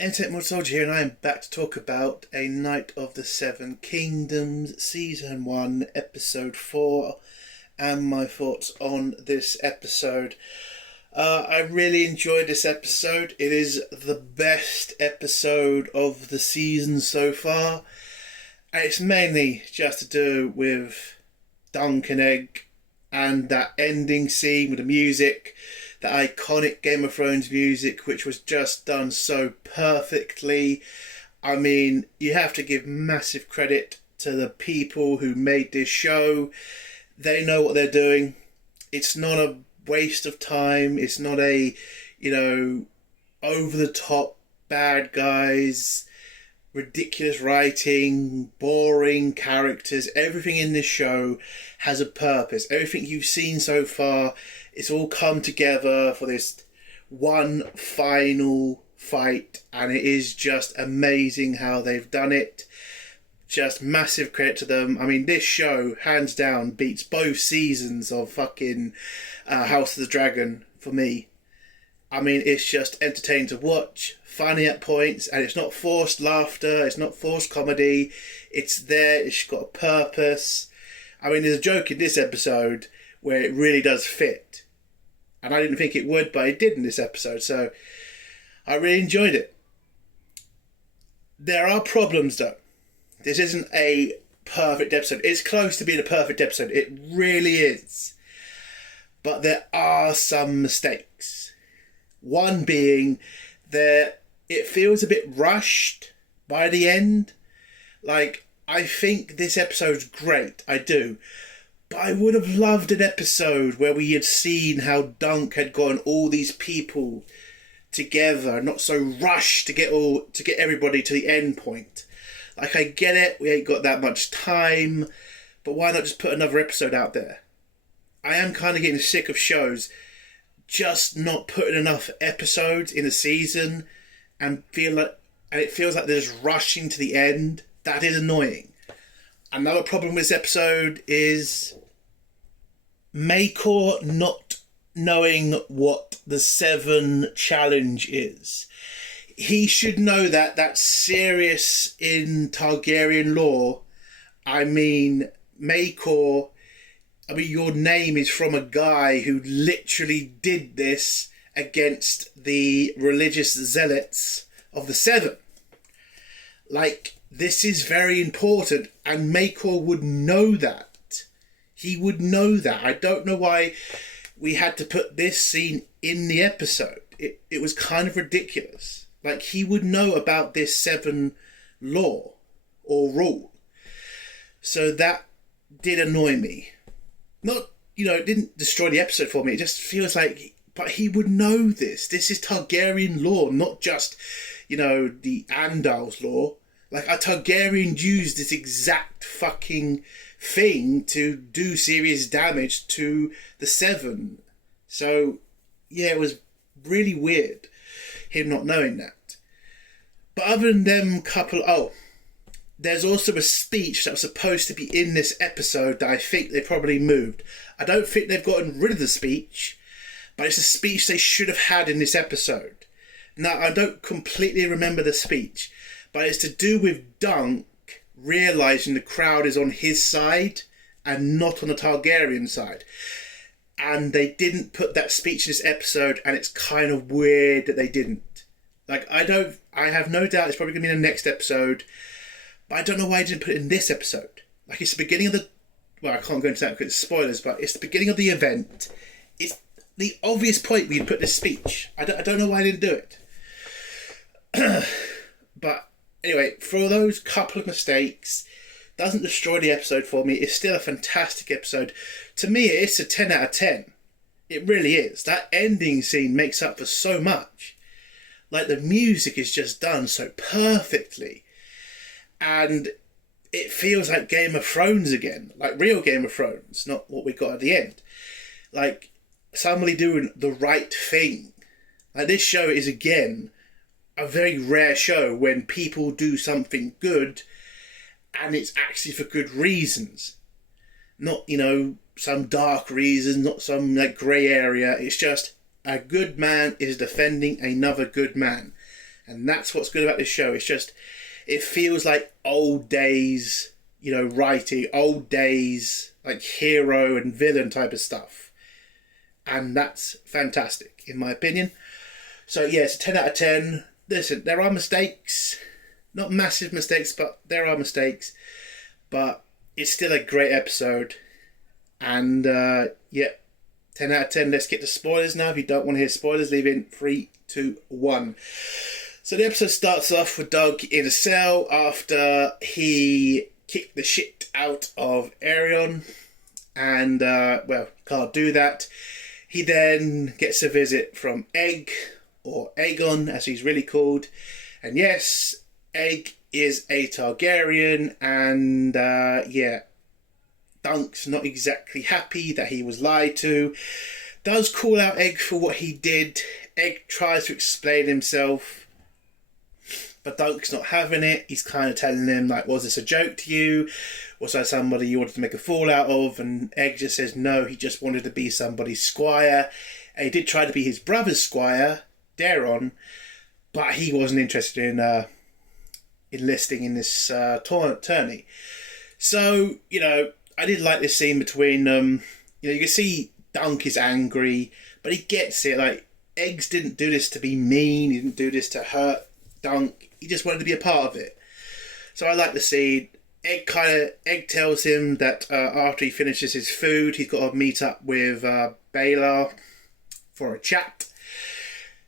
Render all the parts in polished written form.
Entertainment Soldier here, and I am back to talk about A Knight of the Seven Kingdoms, Season 1, Episode 4, and my thoughts on this episode. I really enjoyed this episode. It is the best episode of the season so far, and it's mainly just to do with Dunk and Egg and that ending scene with the music, the iconic Game of Thrones music, which was just done so perfectly. I mean, you have to give massive credit to the people who made this show. They know what they're doing. It's not a waste of time. It's not a, over the top bad guys, ridiculous writing, boring characters. Everything in this show has a purpose. Everything you've seen so far, it's all come together for this one final fight, and it is just amazing how they've done it. Just massive credit to them. I mean, this show, hands down, beats both seasons of fucking House of the Dragon for me. I mean, it's just entertaining to watch, funny at points, and it's not forced laughter, it's not forced comedy. It's there, it's got a purpose. I mean, there's a joke in this episode where it really does fit. And I didn't think it would, but it did in this episode, so I really enjoyed it. There are problems, though. This isn't a perfect episode. It's close to being a perfect episode. It really is. But there are some mistakes. One being that it feels a bit rushed by the end. Like, I think this episode's great. I do. But I would have loved an episode where we had seen how Dunk had gotten all these people together, not so rushed to get everybody to the end point. Like, I get it, we ain't got that much time, but why not just put another episode out there? I am kind of getting sick of shows just not putting enough episodes in a season, and it feels like they're just rushing to the end. That is annoying. Another problem with this episode is Maekor not knowing what the Seven Challenge is. He should know that. That's serious in Targaryen law. I mean, Maekor, your name is from a guy who literally did this against the religious zealots of the Seven. Like, this is very important, and Maekor would know that. He would know that. I don't know why we had to put this scene in the episode. It was kind of ridiculous. Like, he would know about this Seven law or rule. So that did annoy me. Not, it didn't destroy the episode for me. It just feels like, but he would know this. This is Targaryen law, not just, the Andal's law. Like, a Targaryen used this exact fucking thing to do serious damage to the Seven. So, yeah, it was really weird, him not knowing that. But other than them there's also a speech that was supposed to be in this episode that I think they probably moved. I don't think they've gotten rid of the speech, but it's a speech they should have had in this episode. Now, I don't completely remember the speech, but it's to do with Dunk realising the crowd is on his side and not on the Targaryen side. And they didn't put that speech in this episode, and it's kind of weird that they didn't. Like, I have no doubt it's probably going to be in the next episode, but I don't know why I didn't put it in this episode. Like, it's the beginning of I can't go into that because it's spoilers, but it's the beginning of the event. It's the obvious point where you put this speech. I don't know why I didn't do it. But anyway, for those couple of mistakes, doesn't destroy the episode for me. It's still a fantastic episode. To me, it's a 10 out of 10. It really is. That ending scene makes up for so much. Like, the music is just done so perfectly. And it feels like Game of Thrones again. Like real Game of Thrones, not what we got at the end. Like, somebody doing the right thing. Like, this show is, again, a very rare show when people do something good and it's actually for good reasons. Not, some dark reason, not some grey area. It's just a good man is defending another good man. And that's what's good about this show. It's just, it feels like old days, writing, old days, like hero and villain type of stuff. And that's fantastic, in my opinion. So, yeah, it's a 10 out of 10. Listen, there are mistakes. Not massive mistakes, but there are mistakes. But it's still a great episode. And, 10 out of 10. Let's get to spoilers now. If you don't want to hear spoilers, leave in 3, 2, 1. So the episode starts off with Doug in a cell after he kicked the shit out of Arion. And, can't do that. He then gets a visit from Egg, or Aegon, as he's really called. And yes, Egg is a Targaryen, and Dunk's not exactly happy that he was lied to. Does call out Egg for what he did. Egg tries to explain himself, but Dunk's not having it. He's kind of telling him, like, was this a joke to you? Was I somebody you wanted to make a fool out of? And Egg just says no, he just wanted to be somebody's squire. And he did try to be his brother's squire, Daeron, but he wasn't interested in enlisting in this tourney. So, I did like this scene between them. You can see Dunk is angry, but he gets it. Like, Eggs didn't do this to be mean. He didn't do this to hurt Dunk. He just wanted to be a part of it. So I like the scene. Egg tells him that after he finishes his food, he's got to meet up with Baelor for a chat.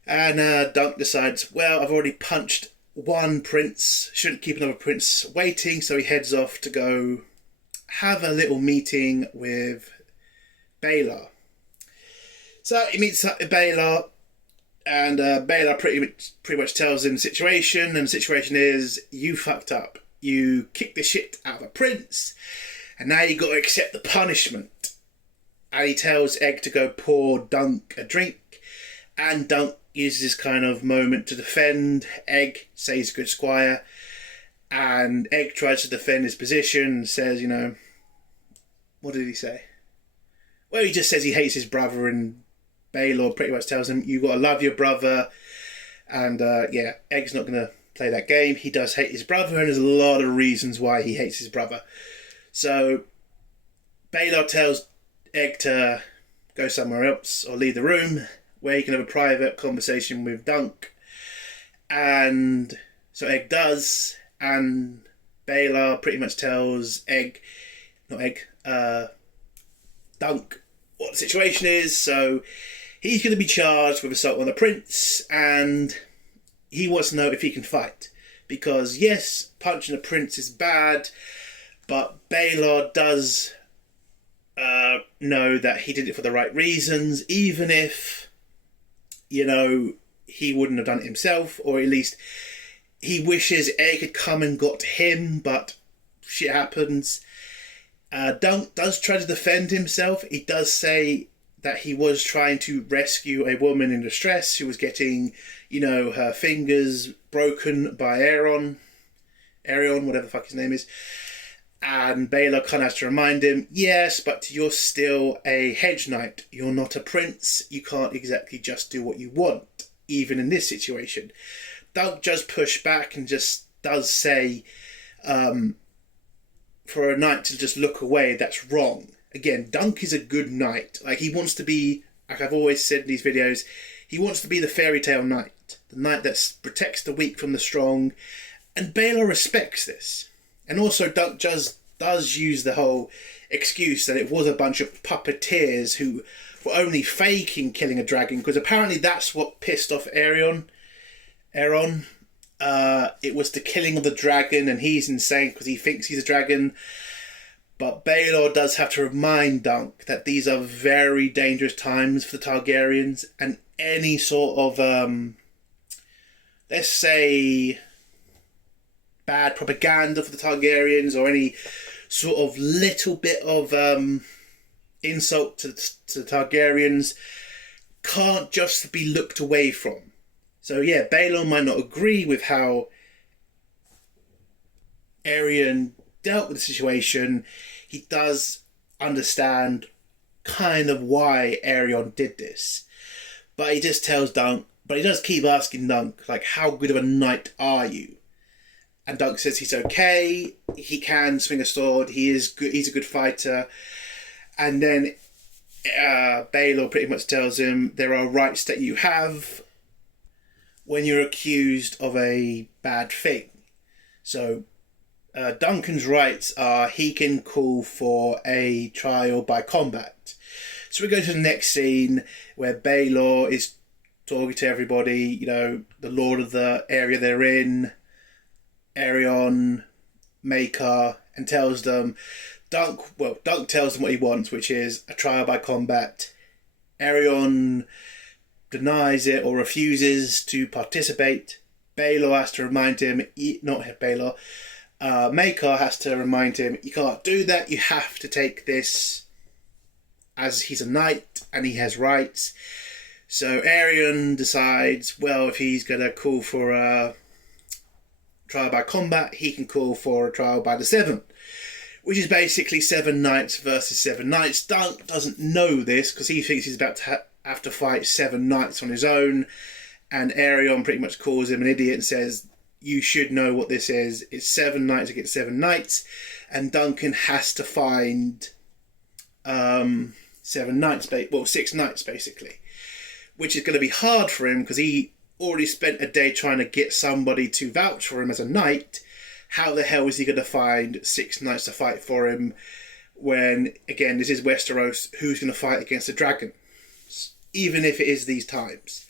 And Dunk decides, well, I've already punched one prince, shouldn't keep another prince waiting, so he heads off to go have a little meeting with Baelor. So he meets up with Baelor, and Baelor pretty much tells him the situation, and the situation is, you fucked up. You kicked the shit out of a prince, and now you got to accept the punishment. And he tells Egg to go pour Dunk a drink, and Dunk uses this kind of moment to defend Egg, say he's a good squire, and Egg tries to defend his position and says, what did he say? Well, he just says he hates his brother, and Baelor pretty much tells him, you got to love your brother, and Egg's not going to play that game. He does hate his brother, and there's a lot of reasons why he hates his brother. So Baelor tells Egg to go somewhere else or leave the room where he can have a private conversation with Dunk. And so Egg does, and Baelor pretty much tells Dunk what the situation is. So he's going to be charged with assault on the prince, and he wants to know if he can fight. Because yes, punching a prince is bad, but Baelor does know that he did it for the right reasons, even if, he wouldn't have done it himself, or at least he wishes Egg had come and got him, but shit happens. Dunk does try to defend himself. He does say that he was trying to rescue a woman in distress who was getting, her fingers broken by Arion, whatever the fuck his name is. And Baelor kind of has to remind him, yes, but you're still a hedge knight. You're not a prince. You can't exactly just do what you want, even in this situation. Dunk just push back and just does say, for a knight to just look away, that's wrong. Again, Dunk is a good knight. Like, he wants to be, like I've always said in these videos, he wants to be the fairy tale knight. The knight that protects the weak from the strong. And Baelor respects this. And also Dunk does use the whole excuse that it was a bunch of puppeteers who were only faking killing a dragon, because apparently that's what pissed off Aeron. It was the killing of the dragon, and he's insane because he thinks he's a dragon. But Baelor does have to remind Dunk that these are very dangerous times for the Targaryens, and any sort of, let's say, bad propaganda for the Targaryens, or any sort of little bit of insult to the Targaryens, can't just be looked away from. So yeah, Baelor might not agree with how Arion dealt with the situation. He does understand kind of why Arion did this. But he just tells Dunk, But he does keep asking Dunk, like, how good of a knight are you? And Dunk says he's okay, he can swing a sword, he is good, he's a good fighter. And then Baelor pretty much tells him there are rights that you have when you're accused of a bad thing. So Duncan's rights are he can call for a trial by combat. So we go to the next scene where Baelor is talking to everybody, you know, the lord of the area they're in, Aerion, Maekar, and tells them, Dunk tells them what he wants, which is a trial by combat. Aerion denies it or refuses to participate. Baelor has to remind him, Maekar has to remind him, you can't do that, you have to take this as he's a knight and he has rights. So Aerion decides, well, if he's going to call for a trial by combat, he can call for a trial by the Seven, which is basically 7 knights versus 7 knights. Dunk doesn't know this because he thinks he's about to have to fight 7 knights on his own, and Aerion pretty much calls him an idiot and says, you should know what this is. It's 7 knights against 7 knights, and Duncan has to find 6 knights basically, which is going to be hard for him because he already spent a day trying to get somebody to vouch for him as a knight. How the hell is he going to find 6 knights to fight for him when, again, this is Westeros, who's going to fight against a dragon, even if it is these times?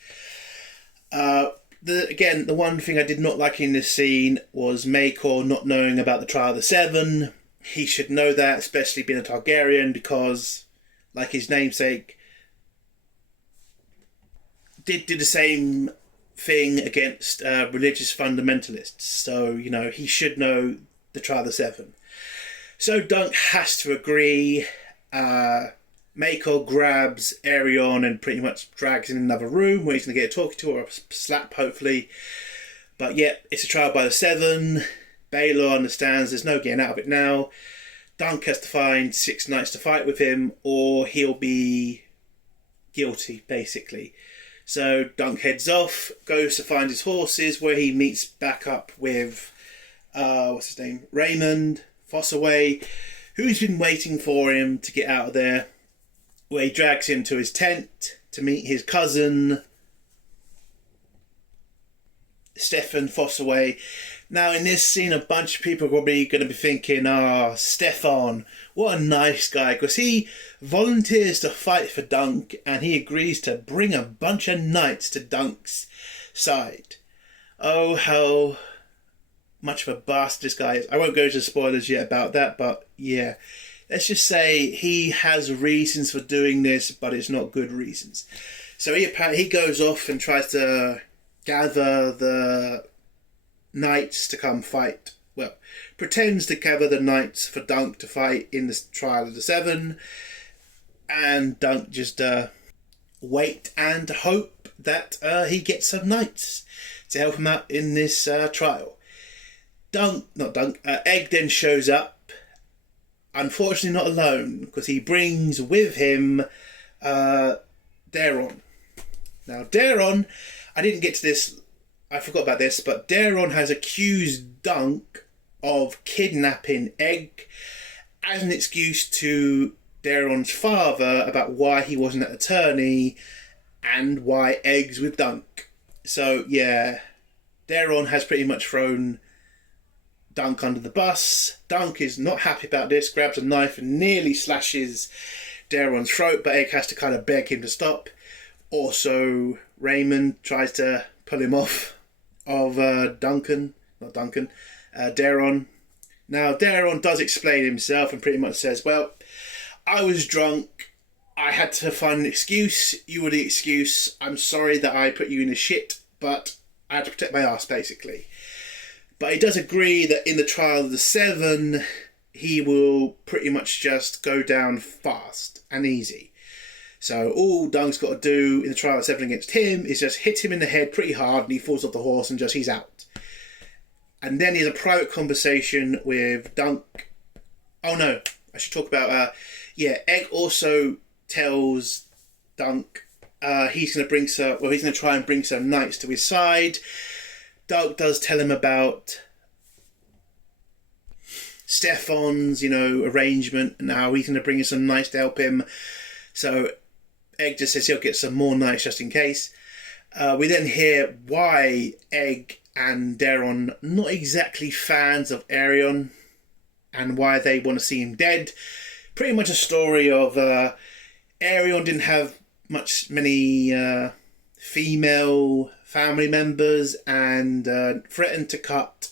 The one thing I did not like in this scene was Maekar not knowing about the Trial of the Seven. He should know that, especially being a Targaryen, because, like his namesake, did the same thing against religious fundamentalists. So, you know, he should know the Trial of the Seven. So Dunk has to agree. Maekar grabs Aerion and pretty much drags in another room where he's going to get a talkie to or a slap, hopefully. But yeah, it's a trial by the Seven. Baelor understands there's no getting out of it now. Dunk has to find 6 knights to fight with him or he'll be guilty, basically. So Dunk heads off, goes to find his horses, where he meets back up with, Raymond Fossaway, who's been waiting for him to get out of there, where he drags him to his tent to meet his cousin, Stefan Fossaway. Now, in this scene, a bunch of people are probably going to be thinking, Stefan, what a nice guy, because he volunteers to fight for Dunk and he agrees to bring a bunch of knights to Dunk's side. Oh, how much of a bastard this guy is. I won't go into spoilers yet about that, but yeah. Let's just say he has reasons for doing this, but it's not good reasons. So he goes off and tries to gather the knights to come fight. Well, pretends to gather the knights for Dunk to fight in the Trial of the Seven. And Dunk just wait and hope that he gets some knights to help him out in this trial. Egg then shows up. Unfortunately not alone, because he brings with him Daeron. Now Daeron, I didn't get to this, I forgot about this, but Daeron has accused Dunk of kidnapping Egg as an excuse to Daeron's father about why he wasn't at the tourney and why Egg's with Dunk. So yeah, Daeron has pretty much thrown Dunk under the bus. Dunk is not happy about this, grabs a knife and nearly slashes Daeron's throat, but Egg has to kind of beg him to stop. Also, Raymond tries to pull him off of Daeron. Now, Daeron does explain himself and pretty much says, well, I was drunk, I had to find an excuse, you were the excuse, I'm sorry that I put you in the shit, but I had to protect my ass, basically. But he does agree that in the Trial of the Seven, he will pretty much just go down fast and easy. So all Dunk's got to do in the Trial of the Seven against him is just hit him in the head pretty hard and he falls off the horse and he's out. And then he has a private conversation with Dunk. Oh no, I should talk about, Egg also tells Dunk he's going to bring some. Well, he's going to try and bring some knights to his side. Dunk does tell him about Stefan's, arrangement and how he's going to bring in some knights to help him. So Egg just says he'll get some more knights just in case. We then hear why Egg and Daeron not exactly fans of Aerion and why they want to see him dead. Pretty much a story of Aerion didn't have many female family members and threatened to cut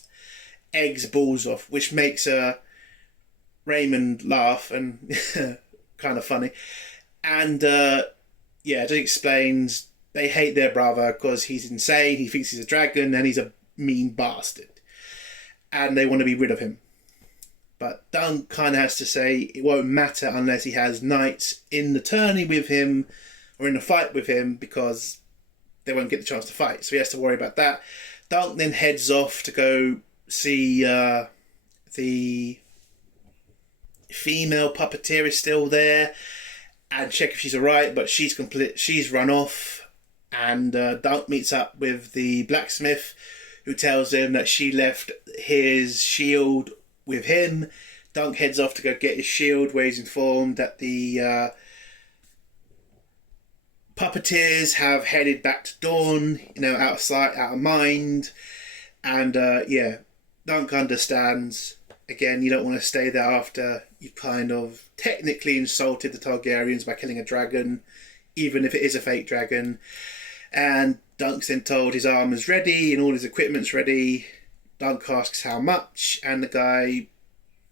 Egg's balls off, which makes Raymond laugh and kind of funny. And it explains they hate their brother because he's insane, he thinks he's a dragon, and he's a mean bastard. And they want to be rid of him. But Dunk kind of has to say it won't matter unless he has knights in the tourney with him or in the fight with him, because they won't get the chance to fight. So he has to worry about that. Dunk then heads off to go see the female puppeteer is still there and check if she's alright, but she's run off. And Dunk meets up with the blacksmith, who tells him that she left his shield with him. Dunk heads off to go get his shield, where he's informed that the puppeteers have headed back to Dawn, out of sight, out of mind. And Dunk understands. Again, you don't want to stay there after you've kind of technically insulted the Targaryens by killing a dragon, even if it is a fake dragon. And Dunk's then told his armor's ready and all his equipment's ready. Dunk asks how much, and the guy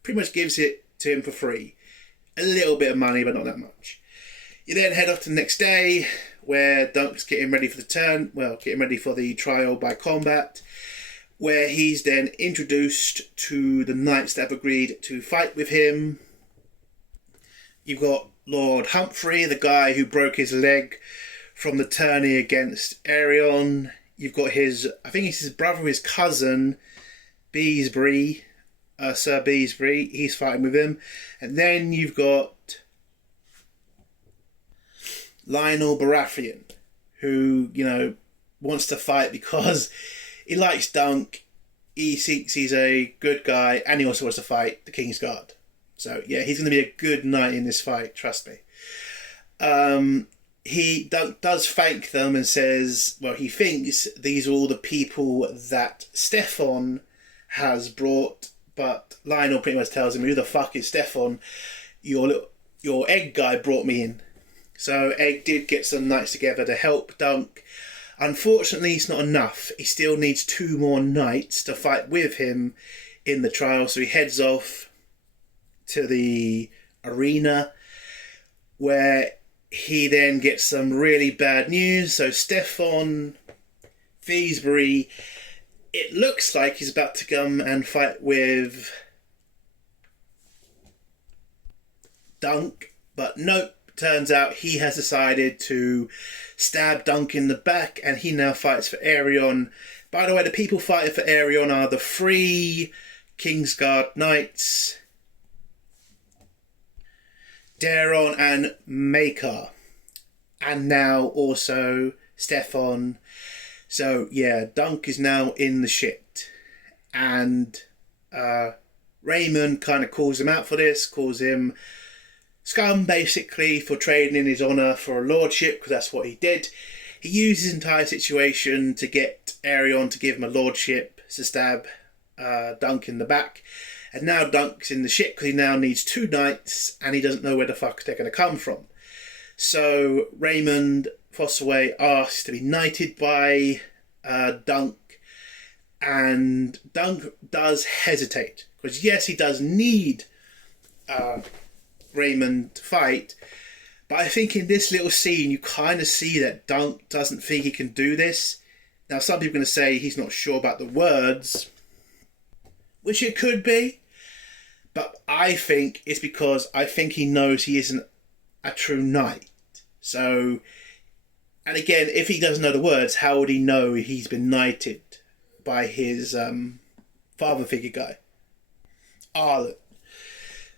pretty much gives it to him for free. A little bit of money, but not that much. You then head off to the next day, where Dunk's getting ready for the trial by combat, where he's then introduced to the knights that have agreed to fight with him. You've got Lord Humphrey, the guy who broke his leg from the tourney against Aerion. You've got his brother, his cousin, Beesbury, Sir Beesbury. He's fighting with him. And then you've got Lionel Baratheon, who, wants to fight because he likes Dunk. He thinks he's a good guy, and he also wants to fight the King's Guard. So, yeah, he's going to be a good knight in this fight, trust me. Dunk does thank them and says, he thinks these are all the people that Stefan has brought, but Lionel pretty much tells him, who the fuck is Stefan? Your Egg guy brought me in. So Egg did get some knights together to help Dunk. Unfortunately, it's not enough. He still needs 2 more knights to fight with him in the trial, so he heads off to the arena, where he then gets some really bad news. So Stefan Beesbury, it looks like he's about to come and fight with Dunk, but nope, turns out he has decided to stab Dunk in the back, and he now fights for Aerion. By the way, the people fighting for Aerion are the 3 Kingsguard Knights, Daeron and Maekar, and now also Stefan. So yeah, Dunk is now in the shit, and Raymond kind of calls him out for this, calls him scum basically for trading in his honour for a lordship, because that's what he did. He used his entire situation to get Aerion to give him a lordship, to stab Dunk in the back. And now Dunk's in the shit because he now needs 2 knights and he doesn't know where the fuck they're going to come from. So Raymond Fossaway asks to be knighted by Dunk, and Dunk does hesitate because yes, he does need Raymond to fight, but I think in this little scene you kind of see that Dunk doesn't think he can do this. Now some people are going to say he's not sure about the words, which it could be, but I think it's because I think he knows he isn't a true knight. So, and again, if he doesn't know the words, how would he know he's been knighted by his father figure guy, Arlen?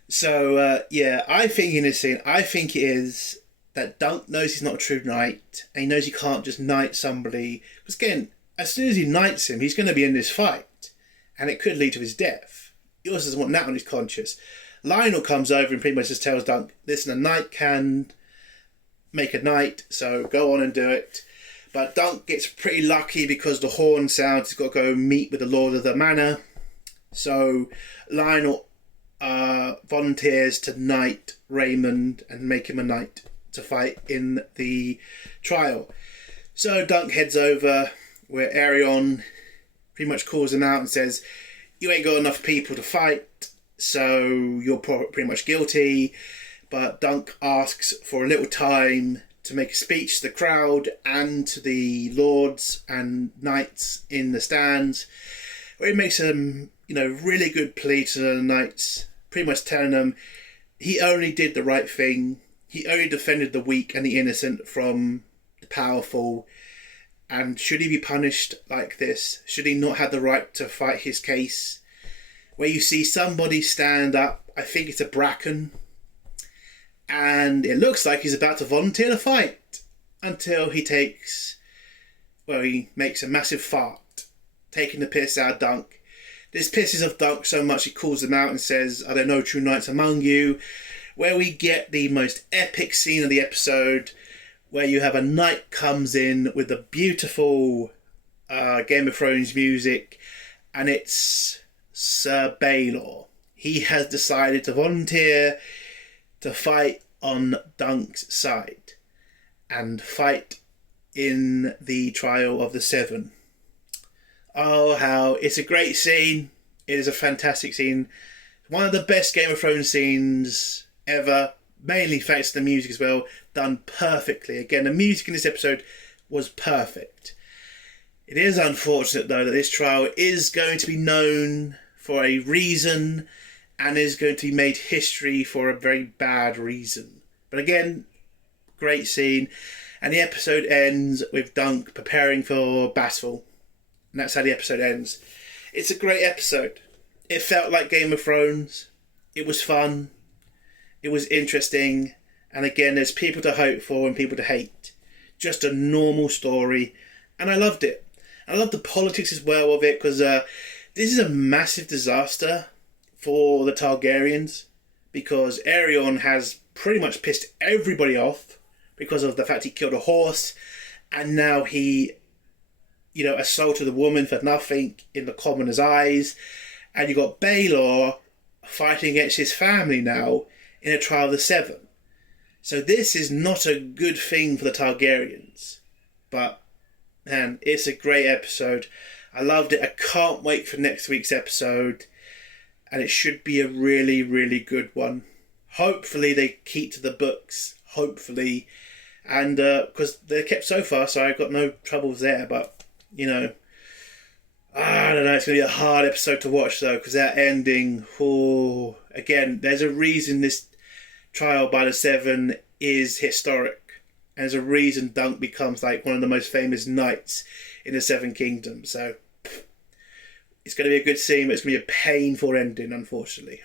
So, yeah, I think in this scene, I think it is that Dunk knows he's not a true knight, and he knows he can't just knight somebody. Because again, as soon as he knights him, he's going to be in this fight, and it could lead to his death. He also doesn't want that on his conscience. Lionel comes over and pretty much just tells Dunk, listen, a knight can make a knight, so go on and do it. But Dunk gets pretty lucky because the horn sounds. He's got to go meet with the Lord of the Manor. So Lionel volunteers to knight Raymond and make him a knight to fight in the trial. So Dunk heads over where Aerion pretty much calls him out and says, you ain't got enough people to fight, so you're pretty much guilty. But Dunk asks for a little time to make a speech to the crowd and to the lords and knights in the stands, where he makes a really good plea to the knights, pretty much telling them he only did the right thing. He only defended the weak and the innocent from the powerful. And should he be punished like this? Should he not have the right to fight his case? Where you see somebody stand up, I think it's a Bracken, and it looks like he's about to volunteer to fight until he makes a massive fart, taking the piss out of Dunk. This pisses off Dunk so much he calls them out and says, are there no true knights among you? Where we get the most epic scene of the episode, where you have a knight comes in with the beautiful Game of Thrones music, and it's Sir Baelor. He has decided to volunteer to fight on Dunk's side and fight in the trial of the Seven. Oh, how it's a great scene. It is a fantastic scene. One of the best Game of Thrones scenes ever, mainly thanks to the music as well, done perfectly. Again, the music in this episode was perfect. It is unfortunate, though, that this trial is going to be known for a reason and is going to be made history for a very bad reason. But again, great scene. And the episode ends with Dunk preparing for battle. And that's how the episode ends. It's a great episode. It felt like Game of Thrones. It was fun. It was interesting. And again, there's people to hope for and people to hate. Just a normal story. And I loved it. I love the politics as well of it, because this is a massive disaster for the Targaryens, because Aerion has pretty much pissed everybody off because of the fact he killed a horse, and now he, assaulted a woman for nothing in the commoner's eyes, and you got Baelor fighting against his family now in a trial of the Seven. So this is not a good thing for the Targaryens, but man, it's a great episode. I loved it. I can't wait for next week's episode. And it should be a really, really good one. Hopefully they keep to the books. Hopefully. And because they're kept so far, so I've got no troubles there. But, I don't know. It's going to be a hard episode to watch, though. Because that ending, again, there's a reason this trial by the Seven is historic. And there's a reason Dunk becomes like one of the most famous knights in the Seven Kingdoms. So it's going to be a good scene, but it's going to be a painful ending, unfortunately.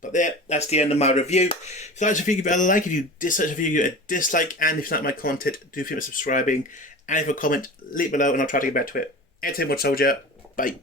But that's the end of my review. If you like this review, give it a like. If you dislike the video, give it a dislike. And if you like my content, do think of subscribing. And if you have a comment, leave below and I'll try to get back to it. Entertainment Soldier. Bye.